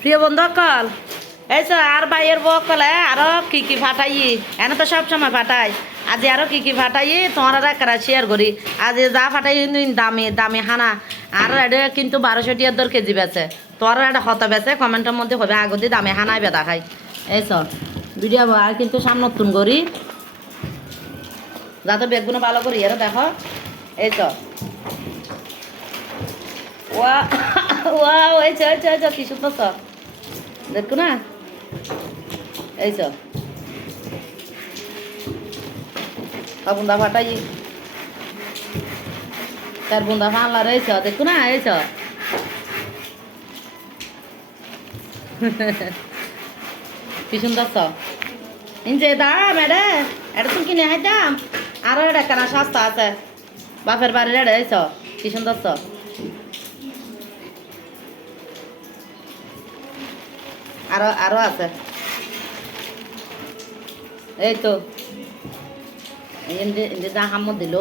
প্রিয় বন্ধুসকল, এই তো আর বাইয়ের বকলে আরো কি কি ফাটাই এনে তো সব সময় ফাটাই। আজি আরো কি কি ফাটাই তোমার একটা শেয়ার করি। আজ যা ফাটাই দামি দামি হানা আর এটা কিন্তু 1200 টাকা দর কেজি বেছে। তোর একটা হত বেছে কমেন্টের মধ্যে হবে আগতে দামে হানাই বেদা খাই। এই তো ভিডিও আর কিন্তু সামনে নতুন করি যাতে বেগুনো ভালো করি এরা দেখো। এই তো ওয়া ওয়া এই তো কি সুন্দর তো দেখো না। এই তো বুন্দা ফাটাই তার বুন্দা ফানলা রয়েছ দেখো না। এই তো কি সুন্দর তো ইঞ্চে দাম এটা এটা তুমি কিনে হাই দাম আরো এটা কেনা সস্তা আছে বাপের বাড়ির এটা। এই তো কি সুন্দর তো আরো আরো আছে। এই তো এমনি যা হাম দিল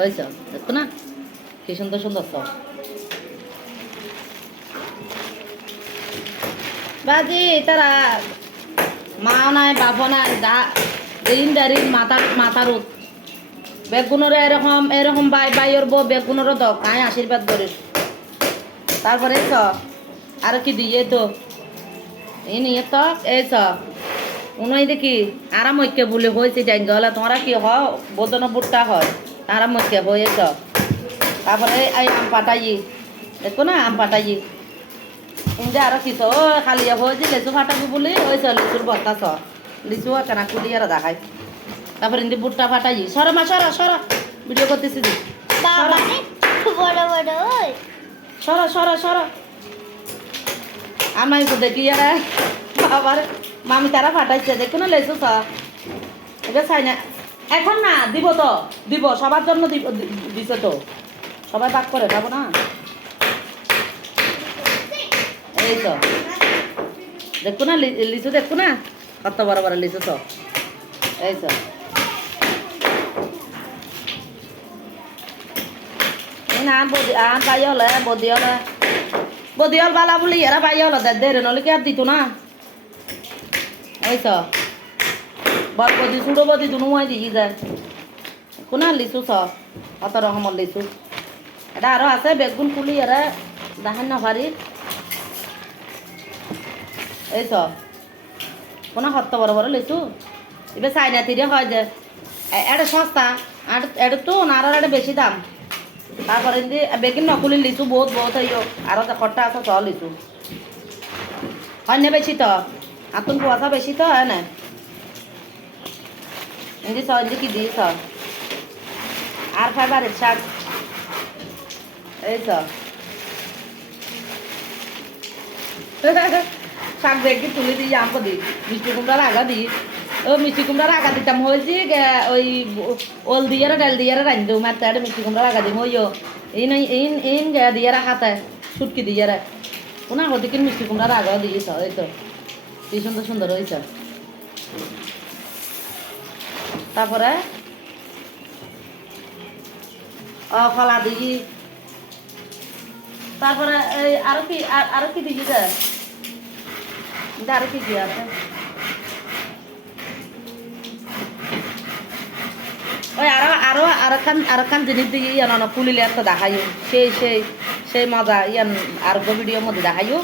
ওই সব দেখো না কি সুন্দর সুন্দর সব বাজি তারা মা নাই বাপ নাই দা দিন দাঁড়িয়ে মাথার বেগুনরে এরকম এরকম বাইর বউ বেগুনরও দক তাই আশীর্বাদ করিস। তারপরে চ আর কি দিয়ে তো এই নিয়ে তো এই চ উনই দেখি আরাম ঐক্য বলে হয়েছে যাই গলা তোমরা কি হ বোধন বুটটা হয় আরাম ঐক্য হয়েছ। তারপরে এই আম পাটাই দেখো না আম পাটাই ইন্দে আরো কি ও খালি হয়েছে লেচু ফাটাবো বলে ওই চ লিচুর বর্তা চ লিচু কেনা কুলি আর দেখায়। তারপরে ইন্দি বুটটা ফাটাই সর মা সর সর ভিডিও করতেছি সর সর সর আমি তো দেখি আর বাবার মামি তারা ফাটাইছে দেখো না লেচু সর এবার চাই না এখন না দিব তো দিব সবার জন্য দিছে তো সবাই ভাগ করে খাবো না। এই তো দেখো না লিচু দেখো না কত বড় বড় লিচু তো। এই তো না বদি আম পাই হলে বদি হল বালা বলি এরা পাই হল দেড় নলে কি আর দিত না। এই তো বল বদি চুড়ো বদি দুনো মই দিয়ে যায় কোনা লিচু চ কত রকমের লিচু এটা আরো আছে বেগুন কুলি এরা দেখেন না ভারি। এই তো কোনা কত বড় বড় লিচু এবার চাইনা তিরে হয় যে এটা সস্তা আর এটা তো না আর এটা বেশি দাম। তারপরে বেগিন নকুলি লিচু বহুত বহুত হইও আরো খট্টা আছে চ লিচু হয় না বেশি তো আতুন কুয়াশা বেশি তো হয় না এমনি চ এমনি কি দিস আর ফাইবারের শাক। এই তো শাক দেখি তুলে দিই আমকে দিই মিষ্টি কুমড়ার আগা দিই ও মিষ্টি কুমড়ার আগা দিতাম হয়েছি ওই ওল দিয়ে ডাল দিয়ে রাঁধি দেবো মারতে একটা মিষ্টি কুমড়ার আগা দিই হইও এই নই এই এই দিয়ে হাতে সুটকি দিয়ে কোনা হতে মিষ্টি কুমড়ার আগাও দিয়েছ। এই তো কি সুন্দর সুন্দর হয়েছে। তারপরে কলা দিই তারপরে এই আরো কি দিই যে আরো কি দিয়ে আছে ওই আরো আরো জিনিস দিয়ে ইয়ান ফুলিলে একটা দেখাইও সেই সেই সেই মজা ইয়ান আর ভিডিওর মধ্যে দেখাইও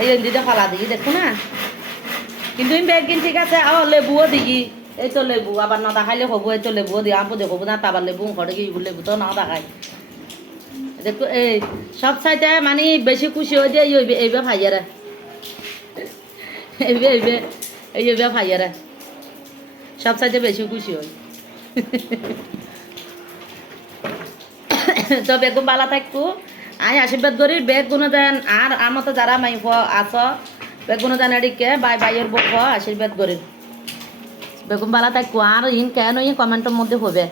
এই দিতে ফলা দিই দেখো না। কিন্তু বেগিন ঠিক আছে লেবুও দিই এই তো লেবু আবার না দেখাইলে হবো এই তো লেবুও দিই আমি দেখবো না তারপর লেবু ঘরে গিয়ে লেবু তো না দেখাই দেখো এই সব চাইতে মানে বেশি খুশি হয়ে যায় এইবে ভাইয়ারা এইবে ভাইয়ারা সব চাইতে বেশি খুশি হয়। তো বেগুন বালা থাকবো আমি আশীর্বাদ করি বেগুনো দেন আর আমার তো যারা মাই আস বেগুনো দেন এদিকে বাইয়ের বউ আশীর্বাদ করি বেগুন বালা থাকবো আর ইন কেন কমেন্টের মধ্যে হবে।